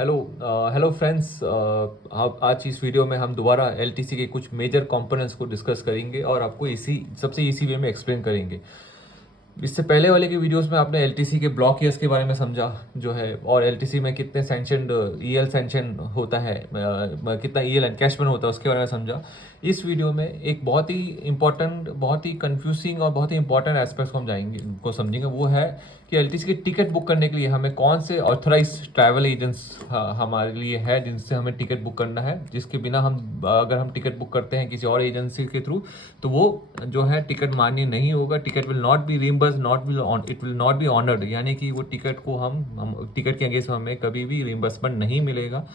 Hello friends. आज इस video में हम दोबारा एलटीसी के कुछ मेजर कंपोनेंट्स को डिस्कस करेंगे और आपको इसी सबसे इसी वे में एक्सप्लेन करेंगे। इससे पहले वाले के वीडियोस में आपने एलटीसी के ब्लॉक ईयर्स के बारे में समझा जो है, और एलटीसी में कितने सैंक्शनड ईएल सैंक्शन होता है, कितना ईएल एनकैशमेंट होता है उसके बारे में समझा। इस वीडियो में एक बहुत ही इंपॉर्टेंट, बहुत ही कंफ्यूजिंग और बहुत ही इंपॉर्टेंट एस्पेक्ट्स को हम समझेंगे। वो है कि एलटीसी की टिकट बुक करने के लिए हमें कौन से ऑथराइज ट्रैवल एजेंट्स हमारे लिए है जिनसे हमें टिकट बुक करना है, जिसके बिना हम अगर हम टिकट बुक करते हैं किसी और एजेंसी के थ्रू तो वो जो है टिकट मान्य नहीं होगा। Ticket will not be reimburse, it will not be honoured, यानी कि वो टिकट को हम टिकट के अगेंस्ट हमें कभी भी रीइंबर्समेंट नहीं मिलेगा।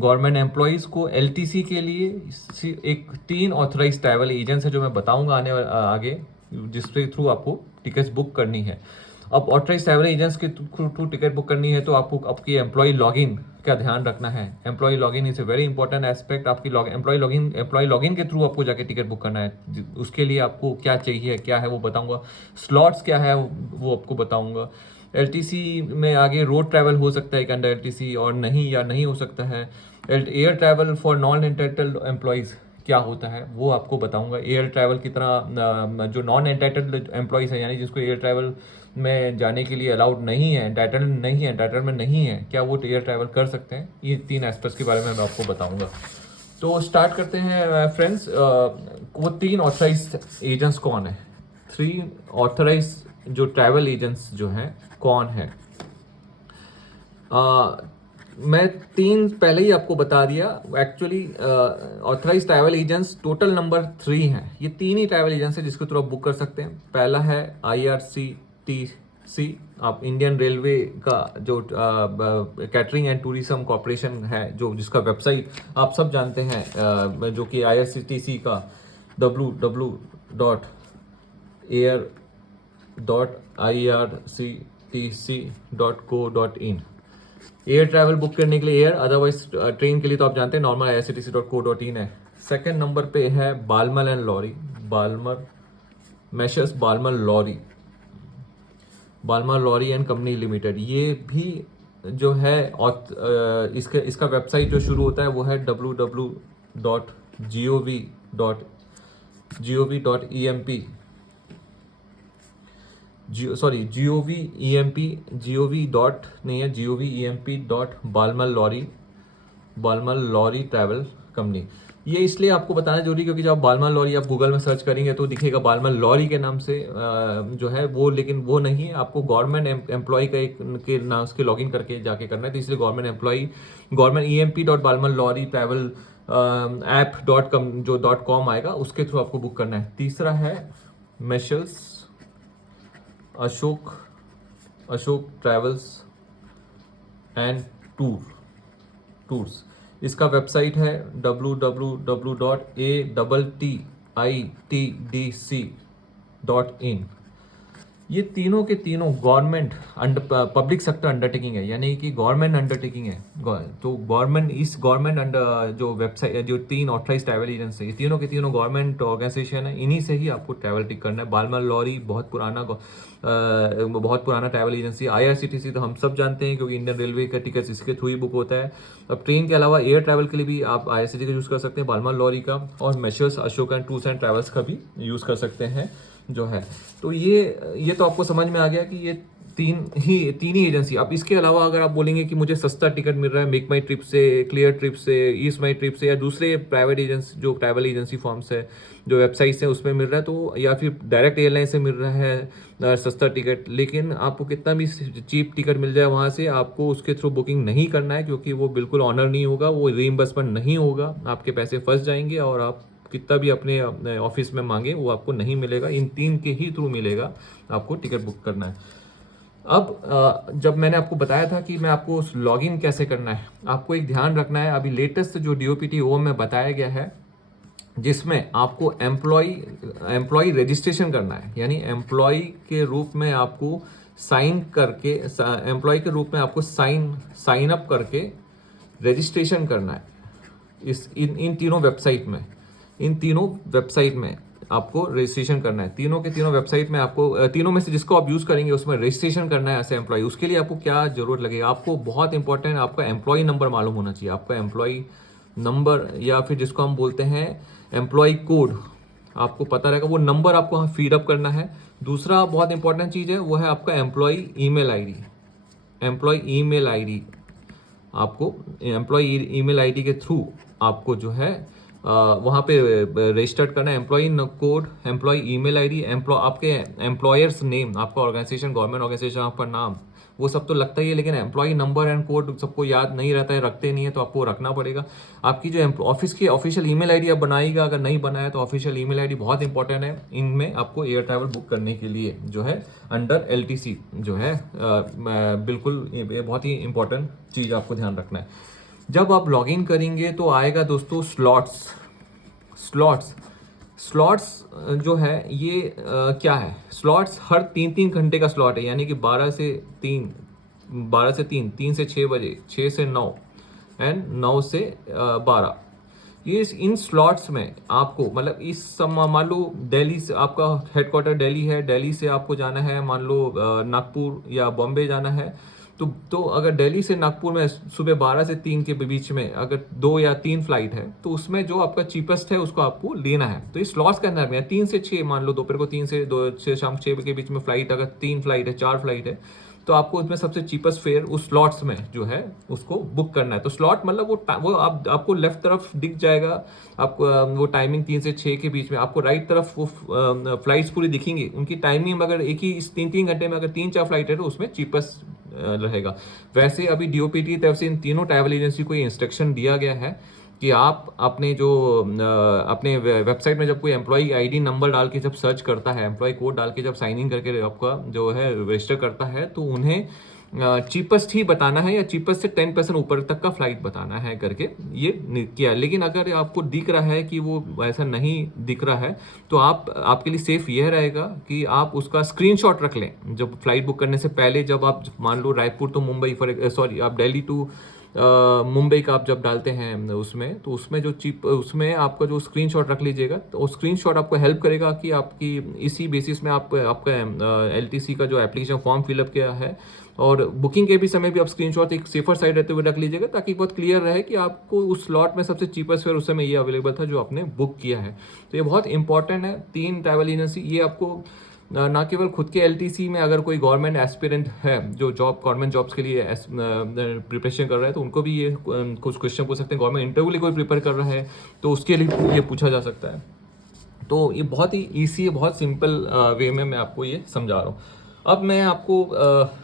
गवर्नमेंट एम्प्लॉयज़ को एलटीसी के लिए एक 3 ऑथराइज ट्रैवल एजेंट्स है जो मैं बताऊंगा आगे, जिसके थ्रू आपको टिकट्स बुक करनी है। अब ऑथराइज ट्रैवल एजेंट्स के थ्रू टिकट बुक करनी है तो आपको आपकी एम्प्लॉय लॉगिन का ध्यान रखना है। Employ login is a very important aspect. आपकी एम्प्लॉय लॉगिन के थ्रू आपको जाके टिकट बुक करना है। उसके लिए आपको क्या चाहिए, क्या है वो बताऊंगा। स्लॉट्स क्या है वो आपको बताऊंगा। एलटीसी में आगे रोड ट्रैवल हो सकता है अंडर एलटीसी और नहीं, या नहीं हो सकता है। Air travel for non entitled employees क्या होता है वो आपको बताऊंगा। एयर ट्रैवल की तरह जो नॉन एंटाइटल्ड एम्प्लॉयज़ है, यानी जिसको एयर ट्रैवल में जाने के लिए अलाउड नहीं है, एंटाइटलमेंट नहीं है, क्या वो एयर ट्रैवल कर सकते हैं। ये 3 एस्पेक्ट्स के बारे में मैं आपको बताऊंगा। तो स्टार्ट करते हैं फ्रेंड्स। वो 3 ऑथराइज एजेंट्स कौन है? 3 ऑथराइज जो ट्रैवल एजेंट्स जो हैं कौन है? मैं 3 पहले ही आपको बता दिया। Actually authorize travel agents total number 3 हैं। ये 3 ही ट्रैवल एजेंट्स हैं जिसके थ्रू आप बुक कर सकते हैं। पहला है IRCTC, आप इंडियन रेलवे का जो कैटरिंग एंड टूरिज्म कॉर्पोरेशन है, जो जिसका वेबसाइट आप सब जानते हैं, जो कि IRCTC का www.irctc.co.in। एयर ट्रैवल बुक करने के लिए एयर, अदरवाइज ट्रेन के लिए तो आप जानते हैं नॉर्मल irctc.co.in है। सेकेंड नंबर पे है Balmer and Lawrie, messrs Balmer Lawrie and company limited. ये भी जो है इसका वेबसाइट जो शुरू होता है वो है www.gov.emp Balmer lorry travel company. ये इसलिए आपको बताना जरूरी क्योंकि जब आप बालमर लॉरी आप गूगल में सर्च करेंगे तो दिखेगा बालमर लॉरी के नाम से जो है वो, लेकिन वो नहीं है। आपको गवर्नमेंट एम्प्लॉय का एक के नाम से लॉगिन करके जाके करना है। तो इसलिए गवर्नमेंट emp.balmerlorrytravel app.com जो .com आएगा उसके थ्रू आपको बुक करना है। तीसरा है measures Ashok travels and tours. इसका वेबसाइट है www.attitdc.in। ये तीनों के तीनों गवर्नमेंट पब्लिक सेक्टर अंडरटेकिंग है, यानी कि गवर्नमेंट अंडरटेकिंग है। तो गवर्नमेंट अंडर जो वेबसाइट, जो 3 ऑथराइज ट्रैवल एजेंट्स है, ये तीनों के तीनों गवर्नमेंट ऑर्गेनाइजेशन है। इन्हीं से ही आपको ट्रैवल टिक करना है। बालमर लॉरी बहुत पुराना ट्रैवल एजेंसी। IRCTC तो हम सब जानते हैं क्योंकि इंडियन रेलवे का टिकट इसके थ्रू ही बुक होता है। अब ट्रेन के अलावा एयर ट्रैवल के लिए भी आप IRCTC का यूज़ कर सकते हैं, बालमर लॉरी का, और measures Ashok and tours and travels का भी यूज़ कर सकते हैं जो है। तो ये तो आपको समझ में आ गया कि ये तीन ही एजेंसी। अब इसके अलावा अगर आप बोलेंगे कि मुझे सस्ता टिकट मिल रहा है मेक माई ट्रिप से, क्लियर ट्रिप से, ईस्ट माई ट्रिप से, या दूसरे प्राइवेट एजेंसी जो ट्रैवल एजेंसी फॉर्म्स है, जो वेबसाइट्स हैं उसमें मिल रहा है, तो या फिर डायरेक्ट एयरलाइन से मिल रहा है सस्ता टिकट, लेकिन आपको कितना भी चीप टिकट मिल जाए वहाँ से, आपको उसके थ्रू बुकिंग नहीं करना है क्योंकि वो बिल्कुल ऑनर नहीं होगा, वो रीइंबर्समेंट नहीं होगा, आपके पैसे फंस जाएंगे और आप कितना भी अपने ऑफिस में मांगे वो आपको नहीं मिलेगा। इन 3 के ही थ्रू मिलेगा आपको टिकट बुक करना है। अब जब मैंने आपको बताया था कि मैं आपको लॉगिन कैसे करना है, आपको एक ध्यान रखना है। अभी लेटेस्ट जो DOPTO में बताया गया है, जिसमें आपको एम्प्लॉय रजिस्ट्रेशन करना है, यानी एम्प्लॉय के रूप में आपको साइन अप करके रजिस्ट्रेशन करना है। इन तीनों वेबसाइट में आपको रजिस्ट्रेशन करना है। तीनों के तीनों वेबसाइट में आपको तीनों में से जिसको आप यूज़ करेंगे उसमें रजिस्ट्रेशन करना है एज ए एम्प्लॉय। उसके लिए आपको क्या जरूरत लगेगा, आपको बहुत इंपॉर्टेंट आपका एम्प्लॉय नंबर मालूम होना चाहिए। आपका एम्प्लॉय नंबर या फिर जिसको हम बोलते हैं एम्प्लॉय कोड आपको पता रहेगा, वो नंबर आपको वहाँ फीड अप करना है। दूसरा बहुत इंपॉर्टेंट चीज़ है वो है आपका employ email ID. Employ email ID आपको एम्प्लॉय ईमेल आईडी के थ्रू आपको जो है वहाँ पे रजिस्टर्ड करना है। Employ code, employ email ID, आपके एम्प्लॉयर्स नेम, आपका ऑर्गेनाइजेशन गवर्नमेंट ऑर्गेनाइजेशन आपका नाम वो सब तो लगता ही है, लेकिन एम्प्लॉय नंबर एंड कोड सबको याद नहीं रहता है, रखते नहीं है, तो आपको रखना पड़ेगा। आपकी जो ऑफिस की ऑफिशियल ईमेल आईडी आप बनाएगा, अगर नहीं बनाया तो ऑफिशियल ईमेल आईडी बहुत इंपॉर्टेंट है इनमें आपको एयर ट्रैवल बुक करने के लिए जो है अंडर LTC जो है बिल्कुल ये बहुत ही इंपॉर्टेंट चीज़ आपको ध्यान रखना है। जब आप लॉगिन करेंगे तो आएगा दोस्तों स्लॉट्स जो है ये क्या है, स्लॉट्स हर 3-3 घंटे का स्लॉट है, यानी कि 12 से 3, 3 से 6 बजे, 6 से 9 एंड 9 से 12। ये इन स्लॉट्स में आपको मतलब इस समय मान लो दिल्ली से आपका हेडक्वार्टर दिल्ली है, दिल्ली से आपको जाना है मान लो नागपुर या बॉम्बे जाना है, तो अगर दिल्ली से नागपुर में सुबह 12 से 3 के बीच में अगर 2 या 3 फ्लाइट है तो उसमें जो आपका चीपेस्ट है उसको आपको लेना है। तो इस स्लॉट्स के अंदर में 3 से 6 मान लो दोपहर को 3 से 2 से शाम 6 के बीच में फ्लाइट, अगर 3 फ्लाइट है 4 फ्लाइट है तो आपको उसमें सबसे चीपेस्ट फेयर उस स्लॉट्स में जो है उसको बुक करना है। तो स्लॉट मतलब वो आपको लेफ्ट तरफ दिख जाएगा, आपको वो टाइमिंग 3 से 6 के बीच में, आपको राइट तरफ वो फ्लाइट्स पूरी दिखेंगी, उनकी टाइमिंग अगर एक ही इस 3-3 घंटे में अगर 3-4 फ्लाइट है तो उसमें चीपेस्ट रहेगा। वैसे अभी DOPT की तरफ से इन तीनों ट्रैवल एजेंसी को ये इंस्ट्रक्शन दिया गया है कि आप अपने जो अपने वेबसाइट में जब कोई एम्प्लॉय आईडी नंबर डाल के जब सर्च करता है, एम्प्लॉय कोड डाल के जब साइन इन करके आपका जो है रजिस्टर करता है, तो उन्हें चीपेस्ट ही बताना है या चीपेस्ट से 10% ऊपर तक का फ्लाइट बताना है करके ये किया। लेकिन अगर आपको दिख रहा है कि वो ऐसा नहीं दिख रहा है तो आपके लिए सेफ यह रहेगा कि आप उसका स्क्रीनशॉट रख लें जब फ्लाइट बुक करने से पहले। जब आप मान लो रायपुर टू मुंबई आप दिल्ली टू मुंबई का आप जब डालते हैं उसमें, तो उसमें जो उसमें आपका जो स्क्रीनशॉट रख लीजिएगा, तो वो स्क्रीनशॉट आपको हेल्प करेगा कि आपकी इसी बेसिस में आपका LTC का जो एप्लीकेशन फॉर्म फिलअप किया है और बुकिंग के भी समय भी आप स्क्रीनशॉट एक सेफर साइड रहते हुए रख लीजिएगा, ताकि बहुत क्लियर रहे कि आपको उस स्लॉट में सबसे चीपेस्ट फेयर उस समय ये अवेलेबल था जो आपने बुक किया है। तो ये बहुत इंपॉर्टेंट है। 3 ट्रैवल एजेंसी ये आपको ना केवल खुद के LTC में अगर कोई गवर्नमेंट एस्पिरेंट है जो गवर्नमेंट जॉब्स के लिए प्रिपरेशन कर रहा है तो उनको भी ये कुछ क्वेश्चन पूछ सकते हैं। गवर्नमेंट इंटरव्यू के लिए कोई प्रिपेयर कर रहा है तो उसके लिए ये पूछा जा सकता है। तो ये बहुत ही ईजी है, बहुत सिंपल वे में मैं आपको ये समझा रहा हूँ। अब मैं आपको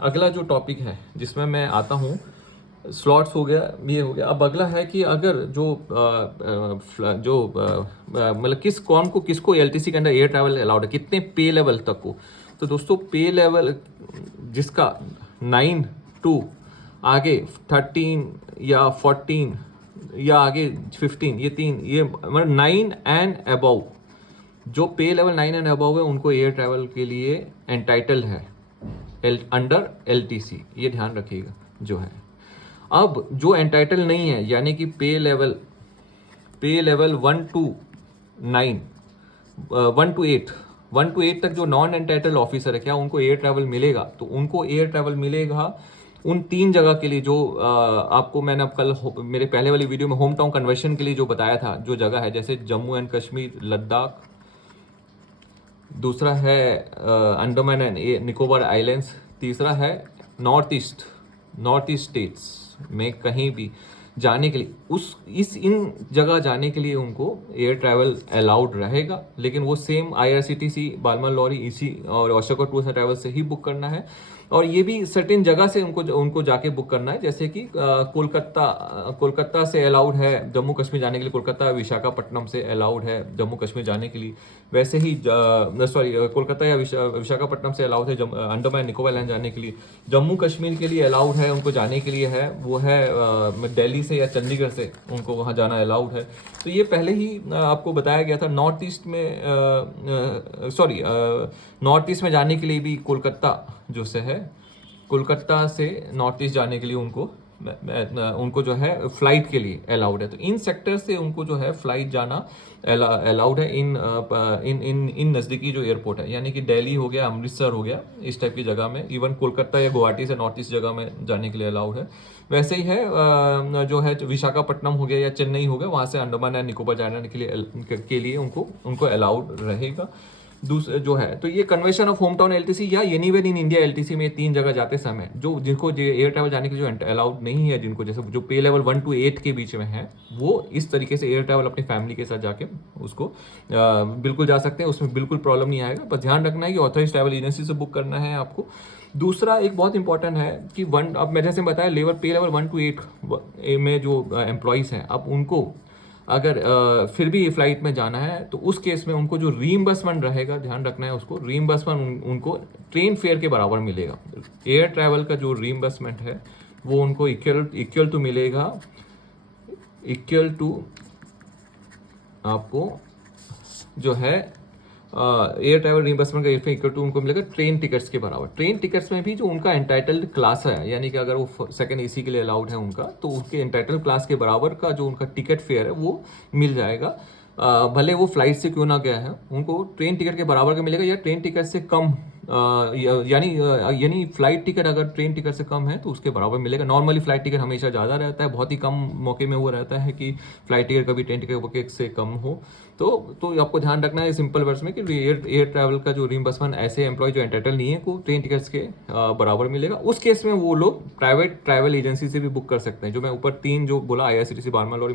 अगला जो टॉपिक है जिसमें मैं आता हूँ, स्लॉट्स हो गया, ये हो गया। अब अगला है कि अगर मतलब किसको LTC के अंदर एयर ट्रैवल अलाउड है, कितने पे लेवल तक को। तो दोस्तों पे लेवल जिसका 9 to आगे 13 या 14 या आगे 15, ये मतलब 9 एंड अबव, जो पे लेवल 9 एंड अबव है उनको एयर ट्रैवल के लिए एंटाइटल है अंडर LTC, ये ध्यान रखिएगा जो है। अब जो एंटाइटल नहीं है यानी कि पे लेवल 1 to 9, 1 to 8 तक जो नॉन एंटाइटल ऑफिसर है, क्या उनको एयर ट्रैवल मिलेगा? तो उनको एयर ट्रैवल मिलेगा उन 3 जगह के लिए जो आपको मैंने अब कल मेरे पहले वाली वीडियो में होम टाउन कन्वर्शन के लिए जो बताया था, जो जगह है जैसे जम्मू एंड कश्मीर, लद्दाख, दूसरा है अंडमान एंड निकोबार आइलैंड्स, तीसरा है नॉर्थ ईस्ट स्टेट्स में कहीं भी जाने के लिए इन जगह जाने के लिए उनको एयर ट्रैवल अलाउड रहेगा। लेकिन वो सेम IRCTC, बालमल लॉरी, EC और अशोका टूर्स एंड ट्रैवल से ही बुक करना है। और ये भी सर्टेन जगह से उनको जाके बुक करना है, जैसे कि कोलकाता से अलाउड है जम्मू कश्मीर जाने के लिए, कोलकाता विशाखापट्टनम से अलाउड है जम्मू कश्मीर जाने के लिए। वैसे ही कोलकाता या विशाखापट्टनम से अलाउड है अंडमान निकोबार आइलैंड जाने के लिए। जम्मू कश्मीर के लिए अलाउड है उनको जाने के लिए है वो है दिल्ली से या चंडीगढ़ से उनको वहाँ जाना अलाउड है। तो ये पहले ही आपको बताया गया था। नॉर्थ ईस्ट में जाने के लिए भी कोलकाता जो से है, कोलकाता से नॉर्थ ईस्ट जाने के लिए उनको उनको जो है फ्लाइट के लिए अलाउड है। तो इन सेक्टर से उनको जो है फ्लाइट जाना अलाउड है इन इन इन इन नज़दीकी जो एयरपोर्ट है, यानी कि दिल्ली हो गया, अमृतसर हो गया, इस टाइप की जगह में। इवन कोलकाता या गुवाहाटी से नॉर्थ ईस्ट जगह में जाने के लिए अलाउड है। वैसे ही है जो है विशाखापट्टनम हो गया या चेन्नई हो गया, वहाँ से अंडमान एंड निकोबार जाने के लिए उनको अलाउड रहेगा। दूसरे जो है, तो ये convention of home town LTC या एनीवेयर इन इंडिया एलटीसी में 3 जगह जाते समय जिनको एयर ट्रैवल जाने के लिए जो अलाउड नहीं है, जिनको जैसे जो पे लेवल 1 to 8 के बीच में है, वो इस तरीके से एयर ट्रैवल अपनी फैमिली के साथ जाके उसको बिल्कुल जा सकते हैं, उसमें बिल्कुल प्रॉब्लम नहीं आएगा। बस ध्यान रखना है कि ऑथराइज ट्रैवल एजेंसी से बुक करना है आपको। दूसरा एक बहुत इंपॉर्टेंट है कि अब मैं जैसे बताया पे लेवल 1 to 8 में जो एम्प्लॉइज़ हैं, अब उनको अगर फिर भी फ्लाइट में जाना है तो उस केस में उनको जो रीइंबर्समेंट रहेगा, ध्यान रखना है उसको, रीइंबर्समेंट उनको ट्रेन फेयर के बराबर मिलेगा। एयर ट्रैवल का जो रीइंबर्समेंट है वो उनको इक्वल टू मिलेगा, इक्वल टू आपको जो है एयर ट्रैवल रिइंबर्समेंट का इक्वल टू उनको मिलेगा ट्रेन टिकट्स के बराबर। ट्रेन टिकट्स में भी जो उनका एंटाइटल्ड क्लास है, यानी कि अगर वो सेकंड एसी के लिए अलाउड है उनका, तो उसके एंटाइटल्ड क्लास के बराबर का जो उनका टिकट फेयर है वो मिल जाएगा। भले वो फ्लाइट से क्यों ना गया है, उनको ट्रेन टिकट के बराबर का मिलेगा या ट्रेन टिकट से कम, यानी फ्लाइट टिकट अगर ट्रेन टिकट से कम है तो उसके बराबर मिलेगा। नॉर्मली फ्लाइट टिकट हमेशा ज़्यादा रहता है, बहुत ही कम मौके में वो रहता है कि फ्लाइट टिकट कभी ट्रेन टिकट से कम हो। तो आपको ध्यान रखना है सिंपल वर्ड्स में कि एयर ट्रैवल का जो रिइंबर्समेंट ऐसे एम्प्लॉय जो एंटाइटल नहीं है को ट्रेन टिकट्स के बराबर मिलेगा। उस केस में वो लोग प्राइवेट ट्रैवल एजेंसी से भी बुक कर सकते हैं। जो मैं ऊपर 3 जो बोला, IRCTC, Balmer Lawrie,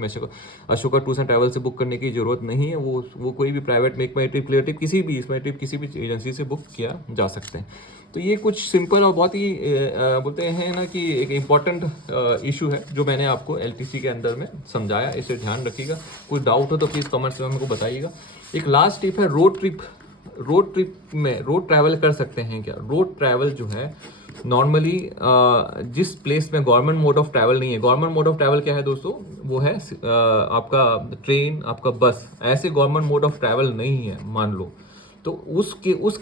Ashoka tours and travel से बुक करने की जरूरत नहीं है। वो कोई भी private make my trip, clear trip, किसी भी एजेंसी से बुक किया जा सकते हैं। तो ये कुछ सिंपल और बहुत ही बोलते हैं ना कि एक इम्पॉर्टेंट इशू है जो मैंने आपको LTC के अंदर में समझाया, इसे ध्यान रखिएगा। कुछ डाउट हो तो प्लीज़ कमेंट्स में हमको बताइएगा। एक लास्ट टिप है, रोड ट्रिप में रोड ट्रैवल कर सकते हैं क्या? रोड ट्रैवल जो है नॉर्मली जिस प्लेस में गवर्नमेंट मोड ऑफ ट्रैवल नहीं है, गवर्नमेंट मोड ऑफ ट्रैवल क्या है दोस्तों? वो है आपका ट्रेन, आपका बस, ऐसे गवर्नमेंट मोड ऑफ ट्रैवल नहीं है मान लो, तो उस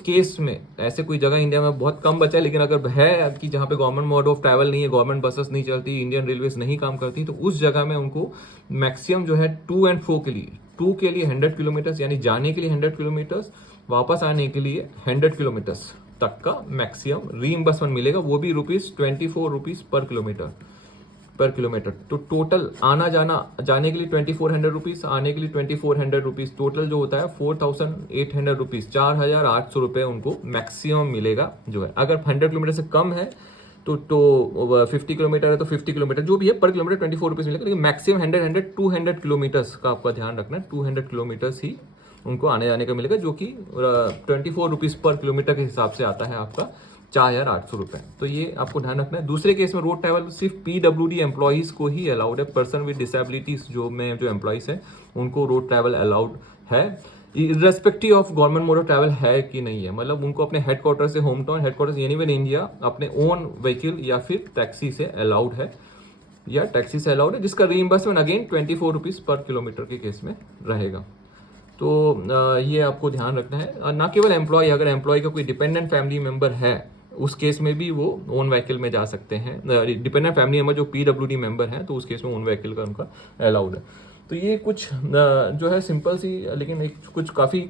केस में ऐसे कोई जगह इंडिया में बहुत कम बचा है, लेकिन अगर है कि जहाँ पे गवर्नमेंट मोड ऑफ ट्रैवल नहीं है, गवर्नमेंट बसेस नहीं चलती, इंडियन रेलवेज नहीं काम करती, तो उस जगह में उनको मैक्सिमम जो है 2 and 4 के लिए, 2 के लिए 100 किलोमीटर्स, यानी जाने के लिए 100 किलोमीटर्स, वापस आने के लिए 100 किलोमीटर्स तक का मैक्सिमम रीइंबर्समेंट मिलेगा, वो भी ₹24 पर किलोमीटर। तो टोटल जाने के लिए 2400 रुपीज़, आने के लिए 2400 रुपीज़, टोटल जो होता है 4800 रुपीज़, 4800 रुपये उनको मैक्सिमम मिलेगा जो है। अगर 100 किलोमीटर से कम है तो 50 किलोमीटर है तो 50 किलोमीटर जो भी है पर किलोमीटर 24 रुपीज़ मिलेगा, लेकिन मैक्सिमम 200 किलोमीटर्स का आपका ध्यान रखना है। 200 किलोमीटर्स ही उनको आने जाने का मिलेगा, जो कि 24 रुपीज़ पर किलोमीटर के हिसाब से आता है आपका 4800 रुपये। तो ये आपको ध्यान रखना है। दूसरे केस में रोड ट्रैवल सिर्फ PWD एम्प्लॉयज़ को ही अलाउड है, पर्सन विद डिसेबिलिटीज जो एम्प्लॉयज़ हैं उनको रोड ट्रैवल अलाउड है, irrespective of government mode of travel है कि नहीं है। मतलब उनको अपने हेडक्वार्टर से home town, headquarter anywhere India, अपने ओन व्हीकल या फिर टैक्सी से अलाउड है, जिसका रीइंबर्समेंट अगेन 24 रुपीज़ पर किलोमीटर के केस में रहेगा। तो ये आपको ध्यान रखना है। ना केवल एम्प्लॉय, अगर एम्प्लॉय का कोई डिपेंडेंट फैमिली मेंबर है उस केस में भी वो ओन व्हीकल में जा सकते हैं। डिपेंडेंट फैमिली मेंबर जो PWD मेंबर हैं तो उस केस में ओन व्हीकल का उनका अलाउड है। तो ये कुछ जो है सिंपल सी, लेकिन एक कुछ काफ़ी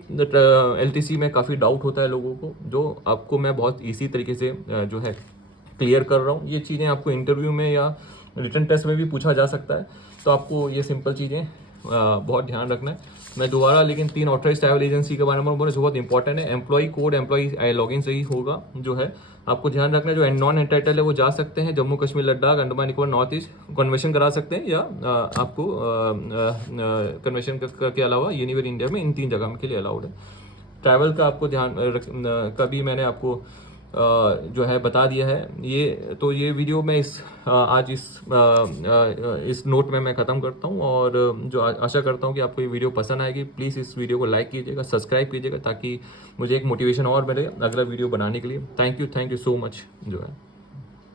LTC में काफ़ी डाउट होता है लोगों को, जो आपको मैं बहुत इसी तरीके से जो है क्लियर कर रहा हूँ। ये चीज़ें आपको इंटरव्यू में या रिटन टेस्ट में भी पूछा जा सकता है, तो आपको ये सिंपल चीज़ें बहुत ध्यान रखना है। मैं दोबारा लेकिन 3 ऑथराइज ट्रैवल एजेंसी के बारे में बोला जो बहुत इंपॉर्टेंट है। एम्प्लॉय कोड, एम्प्लॉय लॉगिन सही होगा जो है, आपको ध्यान रखना है। जो नॉन एंटाइटल है वो जा सकते हैं Jammu Kashmir, Ladakh, Andaman Nicobar, north east, conversion करा सकते हैं, या आपको कन्वर्शन के अलावा एनीवेयर इंडिया में इन 3 जगह के लिए अलाउड है। ट्रैवल का आपको ध्यान कभी मैंने आपको जो है बता दिया है। ये वीडियो मैं आज इस नोट में मैं ख़त्म करता हूँ, और जो आशा करता हूँ कि आपको ये वीडियो पसंद आएगी। प्लीज़ इस वीडियो को लाइक कीजिएगा, सब्सक्राइब कीजिएगा, ताकि मुझे एक मोटिवेशन और मिले अगला वीडियो बनाने के लिए। थैंक यू सो मच जो है।